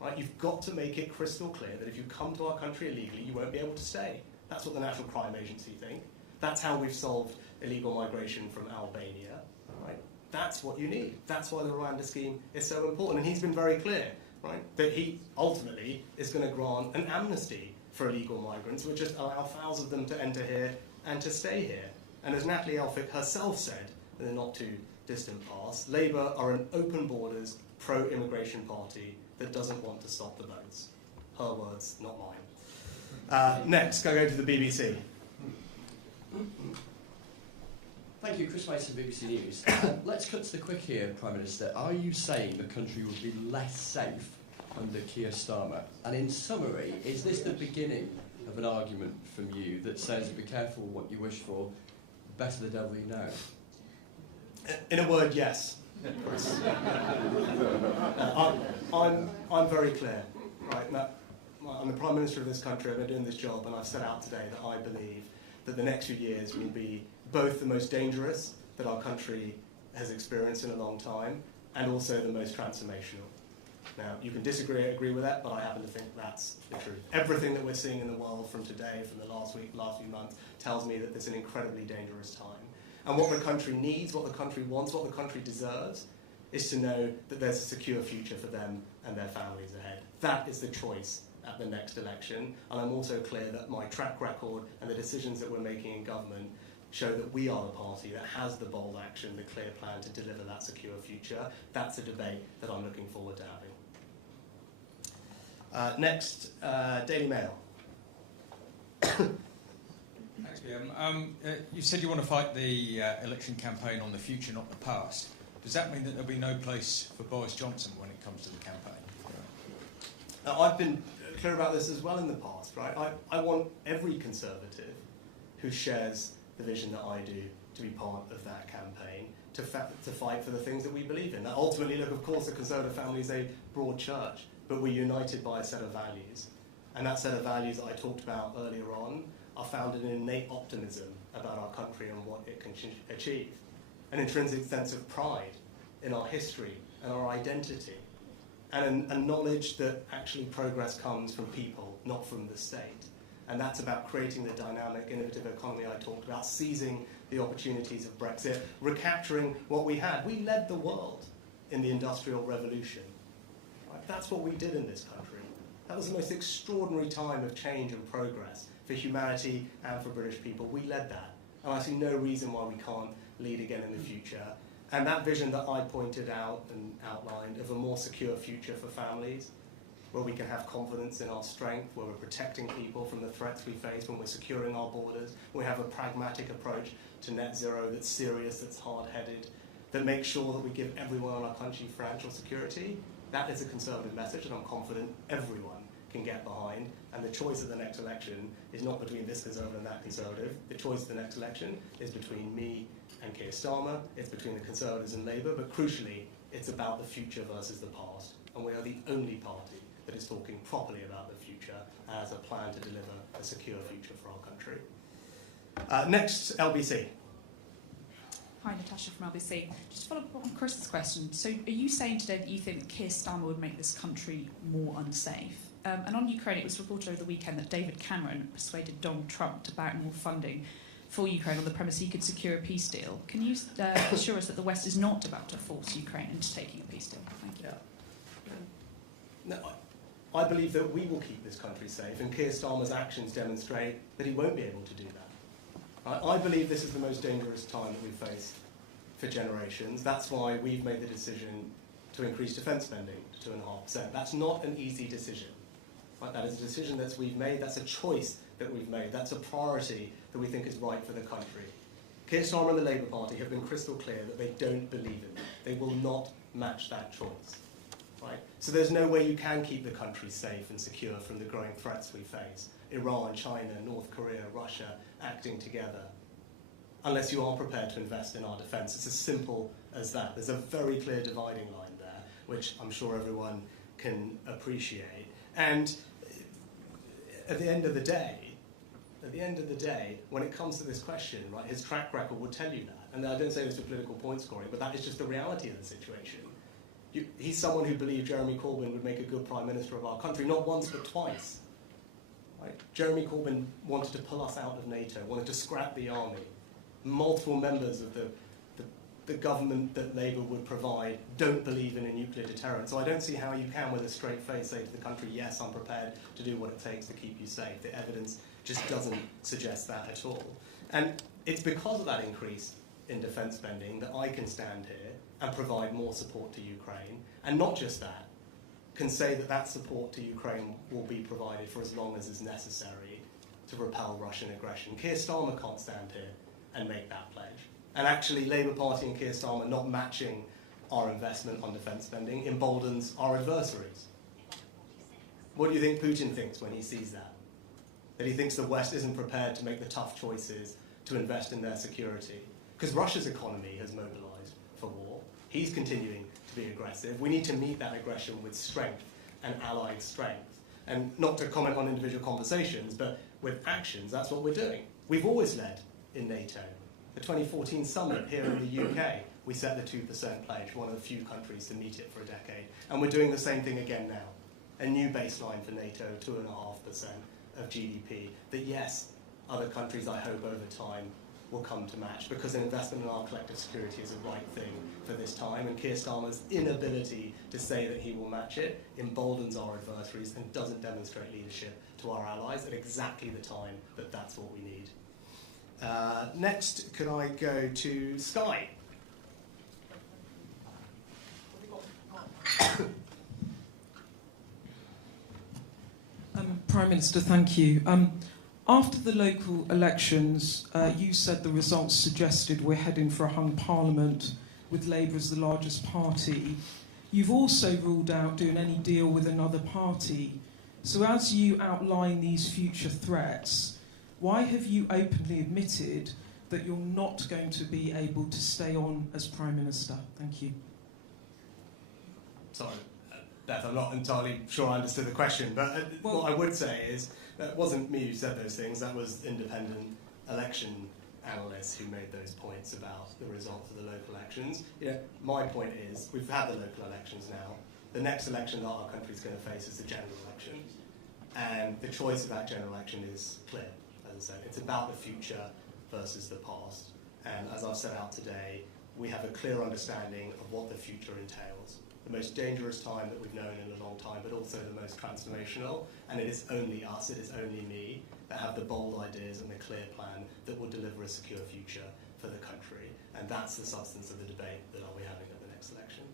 Right? You've got to make it crystal clear that if you come to our country illegally, you won't be able to stay. That's what the National Crime Agency think. That's how we've solved illegal migration from Albania. Right? That's what you need. That's why the Rwanda scheme is so important. And he's been very clear, right, that he ultimately is going to grant an amnesty for illegal migrants, which just allow thousands of them to enter here and to stay here. And as Natalie Elphicke herself said in the not too distant past, Labour are an open borders, pro-immigration party that doesn't want to stop the boats. Her words, not mine. Next, go to the BBC. Thank you, Chris Mason, BBC News. Let's cut to the quick here, Prime Minister. Are you saying the country would be less safe under Keir Starmer? And in summary, is this the beginning of an argument from you that says be careful what you wish for, better the devil you know? In a word, yes. I'm very clear. Right? Now, I'm the Prime Minister of this country, I've been doing this job, and I've set out today that I believe that the next few years will be both the most dangerous that our country has experienced in a long time, and also the most transformational. Now, you can disagree or agree with that, but I happen to think that's the truth. Everything that we're seeing in the world from today, from the last week, last few months, tells me that it's an incredibly dangerous time. And what the country needs, what the country wants, what the country deserves, is to know that there's a secure future for them and their families ahead. That is the choice at the next election. And I'm also clear that my track record and the decisions that we're making in government show that we are the party that has the bold action, the clear plan to deliver that secure future. That's a debate that I'm looking forward to having. Next, Daily Mail. Thanks, Liam. You said you want to fight the election campaign on the future, not the past. Does that mean that there'll be no place for Boris Johnson when it comes to the campaign? I've been clear about this as well in the past, right? I want every Conservative who shares the vision that I do to be part of that campaign, to fight for the things that we believe in. Now, ultimately, look, of course, the Conservative family is a broad church, but we're united by a set of values. And that set of values that I talked about earlier on are founded in innate optimism about our country and what it can achieve. An intrinsic sense of pride in our history and our identity, and a knowledge that actually progress comes from people, not from the state. And that's about creating the dynamic, innovative economy I talked about, seizing the opportunities of Brexit, recapturing what we had. We led the world in the Industrial Revolution. Right? That's what we did in this country. That was the most extraordinary time of change and progress for humanity and for British people. We led that. And I see no reason why we can't lead again in the future. And that vision that I pointed out and outlined of a more secure future for families, where we can have confidence in our strength, where we're protecting people from the threats we face, when we're securing our borders, when we have a pragmatic approach to net zero that's serious, that's hard-headed, that makes sure that we give everyone in our country financial security. That is a Conservative message, and I'm confident everyone can get behind. And the choice of the next election is not between this Conservative and that Conservative. The choice of the next election is between me and Keir Starmer. It's between the Conservatives and Labour, but crucially, it's about the future versus the past. And we are the only party that is talking properly about the future as a plan to deliver a secure future for our country. Next, LBC. Hi, Natasha from LBC. Just to follow up on Chris's question, so are you saying today that you think that Keir Starmer would make this country more unsafe? And on Ukraine, it was reported over the weekend that David Cameron persuaded Donald Trump to back more funding for Ukraine on the premise he could secure a peace deal. Can you assure us that the West is not about to force Ukraine into taking a peace deal? Thank you. Yeah. No, I believe that we will keep this country safe, and Keir Starmer's actions demonstrate that he won't be able to do that. I believe this is the most dangerous time that we've faced for generations. That's why we've made the decision to increase defence spending to 2.5%. That's not an easy decision. Right? That is a decision that we've made. That's a choice that we've made. That's a priority that we think is right for the country. Keir Starmer and the Labour Party have been crystal clear that they don't believe in that. They will not match that choice. Right? So there's no way you can keep the country safe and secure from the growing threats we face. Iran, China, North Korea, Russia acting together, unless you are prepared to invest in our defence. It's as simple as that. There's a very clear dividing line there, which I'm sure everyone can appreciate. And at the end of the day, when it comes to this question, right, his track record will tell you that. And I don't say this for political point scoring, but that is just the reality of the situation. He's someone who believed Jeremy Corbyn would make a good Prime Minister of our country, not once but twice. Right? Jeremy Corbyn wanted to pull us out of NATO, wanted to scrap the army. Multiple members of the government that Labour would provide don't believe in a nuclear deterrent. So I don't see how you can, with a straight face, say to the country, yes, I'm prepared to do what it takes to keep you safe. The evidence just doesn't suggest that at all. And it's because of that increase in defence spending that I can stand here and provide more support to Ukraine. And not just that, can say that that support to Ukraine will be provided for as long as is necessary to repel Russian aggression. Keir Starmer can't stand here and make that pledge. And actually, Labour Party and Keir Starmer not matching our investment on defence spending emboldens our adversaries. What do you think Putin thinks when he sees that? That he thinks the West isn't prepared to make the tough choices to invest in their security? Because Russia's economy has mobilised for war. He's continuing to be aggressive. We need to meet that aggression with strength and allied strength. And not to comment on individual conversations, but with actions, that's what we're doing. We've always led in NATO. The 2014 summit here in the UK, we set the 2% pledge, one of the few countries to meet it for a decade. And we're doing the same thing again now. A new baseline for NATO, 2.5% of GDP, that yes, other countries, I hope, over time will come to match, because an investment in our collective security is the right thing for this time, and Keir Starmer's inability to say that he will match it emboldens our adversaries and doesn't demonstrate leadership to our allies at exactly the time that that's what we need. Next, could I go to Sky? Prime Minister, thank you. After the local elections, you said the results suggested we're heading for a hung parliament with Labour as the largest party. You've also ruled out doing any deal with another party. So as you outline these future threats, why have you openly admitted that you're not going to be able to stay on as Prime Minister? Thank you. Sorry, Beth, I'm not entirely sure I understood the question, but what I would say is that wasn't me who said those things, that was independent election analysts who made those points about the results of the local elections. My point is, we've had the local elections now. The next election that our country is going to face is the general election. And the choice of that general election is clear, as I said. It's about the future versus the past. And as I've set out today, we have a clear understanding of what the future entails. The most dangerous time that we've known in a long time, but also the most transformational. And it is only us, it is only me, that have the bold ideas and the clear plan that will deliver a secure future for the country. And that's the substance of the debate that I'll be having at the next election.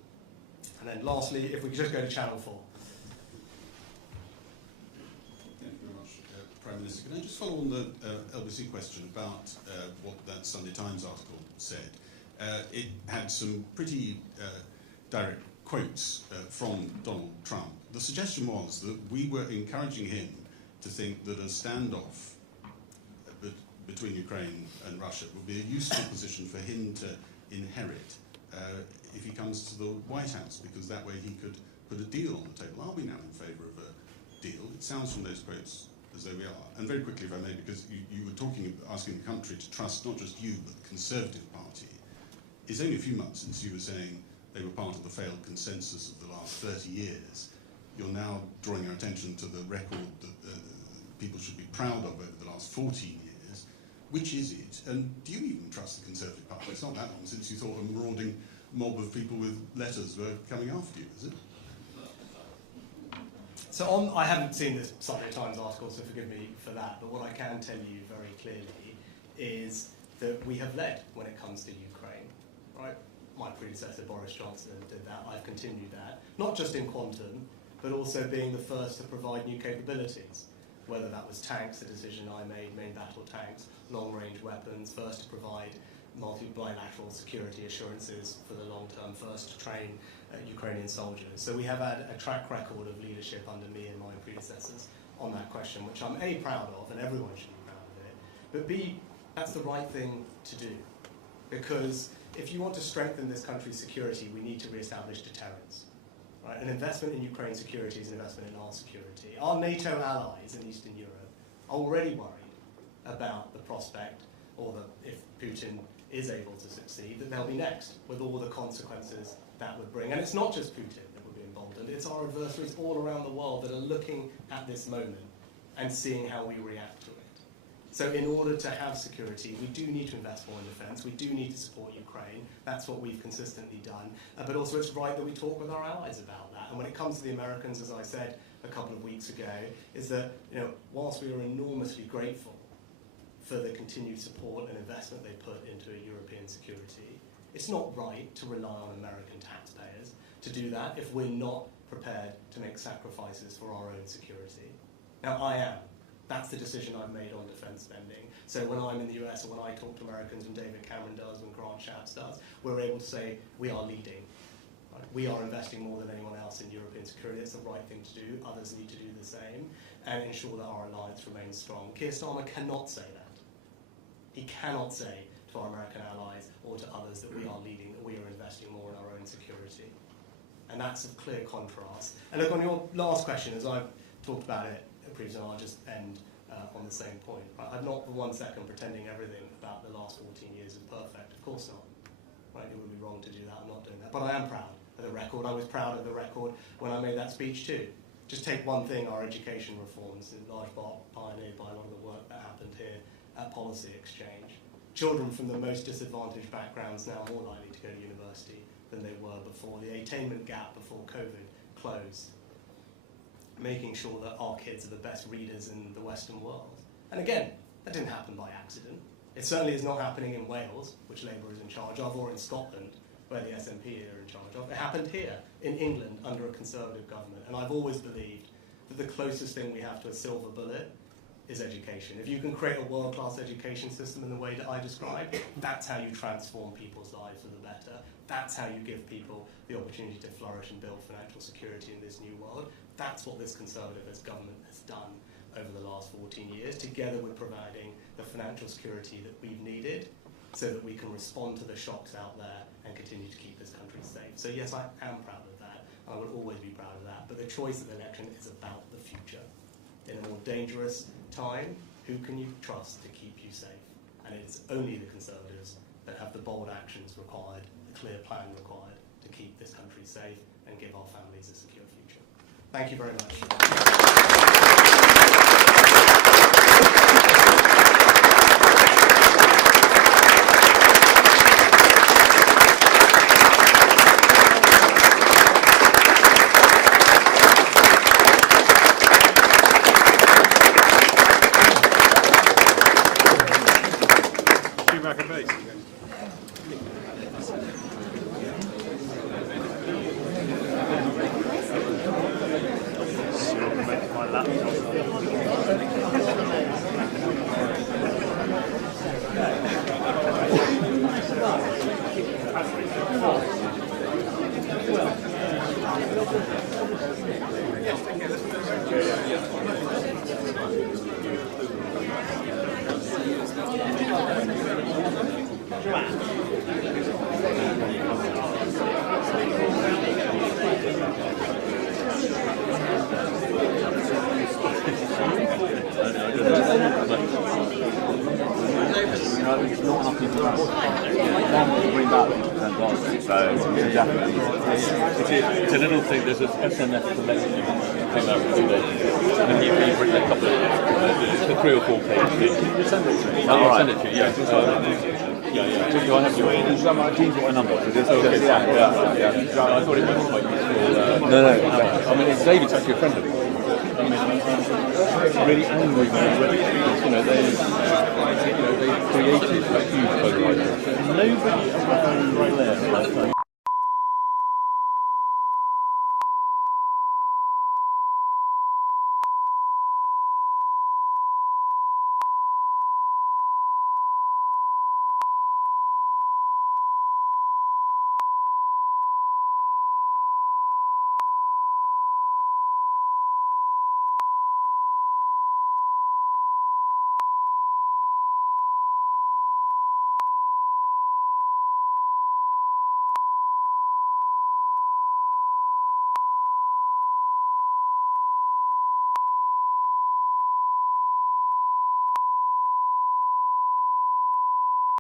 And then lastly, if we could just go to Channel 4. Thank you very much, Prime Minister. Can I just follow on the LBC question about what that Sunday Times article said? It had some pretty direct quotes from Donald Trump. The suggestion was that we were encouraging him to think that a standoff between Ukraine and Russia would be a useful position for him to inherit if he comes to the White House, because that way he could put a deal on the table. Are we now in favour of a deal? It sounds from those quotes as though we are. And very quickly, if I may, because you were asking the country to trust not just you, but the Conservative Party. It's only a few months since you were saying they were part of the failed consensus of the last 30 years. You're now drawing our attention to the record that people should be proud of over the last 14 years. Which is it? And do you even trust the Conservative Party? It's not that long since you thought a marauding mob of people with letters were coming after you, is it? So I haven't seen this Sunday Times article, so forgive me for that, but what I can tell you very clearly is that we have led when it comes to Ukraine, right? My predecessor, Boris Johnson, did that. I've continued that, not just in quantum, but also being the first to provide new capabilities, whether that was tanks, a decision I made, main battle tanks, long-range weapons, first to provide multi-bilateral security assurances for the long term, first to train Ukrainian soldiers. So we have had a track record of leadership under me and my predecessors on that question, which I'm A, proud of, and everyone should be proud of it, but B, that's the right thing to do. Because if you want to strengthen this country's security, we need to re-establish deterrence. Right? An investment in Ukraine's security is an investment in our security. Our NATO allies in Eastern Europe are already worried about the prospect, or if Putin is able to succeed, that they'll be next, with all the consequences that would bring. And it's not just Putin that would be emboldened, it's our adversaries all around the world that are looking at this moment and seeing how we react to it. So in order to have security, we do need to invest more in defence, we do need to support Ukraine, that's what we've consistently done, but also it's right that we talk with our allies about that. And when it comes to the Americans, as I said a couple of weeks ago, is that, you know, whilst we are enormously grateful for the continued support and investment they put into a European security, it's not right to rely on American taxpayers to do that if we're not prepared to make sacrifices for our own security. Now, I am. That's the decision I've made on defence spending. So when I'm in the US or when I talk to Americans, when David Cameron does, when Grant Shapps does, we're able to say we are leading. Right? We are investing more than anyone else in European security. It's the right thing to do. Others need to do the same and ensure that our alliance remains strong. Keir Starmer cannot say that. He cannot say to our American allies or to others that we are leading, that we are investing more in our own security. And that's a clear contrast. And look, on your last question, as I've talked about it previously, I'll just end on the same point. Right? I'm not for 1 second pretending everything about the last 14 years is perfect. Of course not. Right? It would be wrong to do that. I'm not doing that. But I am proud of the record. I was proud of the record when I made that speech too. Just take one thing, our education reforms, in large part pioneered by a lot of the work that happened here at Policy Exchange. Children from the most disadvantaged backgrounds now more likely to go to university than they were before. The attainment gap before COVID closed. Making sure that our kids are the best readers in the Western world. And again, that didn't happen by accident. It certainly is not happening in Wales, which Labour is in charge of, or in Scotland, where the SNP are in charge of. It happened here, in England, under a Conservative government. And I've always believed that the closest thing we have to a silver bullet is education. If you can create a world-class education system in the way that I described, that's how you transform people's lives for the better. That's how you give people the opportunity to flourish and build financial security in this new world. That's what this Conservative government has done over the last 14 years, together with providing the financial security that we've needed so that we can respond to the shocks out there and continue to keep this country safe. So yes, I am proud of that. I will always be proud of that. But the choice of the election is about the future. In a more dangerous time, who can you trust to keep you safe? And it's only the Conservatives that have the bold actions required, the clear plan required to keep this country safe and give our families a secure future. Thank you very much. It's a little thing, there's an SMS collection that came out with today, and you've written a couple of, it's a 3 or 4 page thing. Can you send it to me? I'll send it to you, yeah. Yeah. Do I have your number? Okay, yeah. I thought it was quite useful. No. I mean, David's actually a friend of mine. I mean, really angry when I read it, because, they created a huge polarisation. Nobody around right there.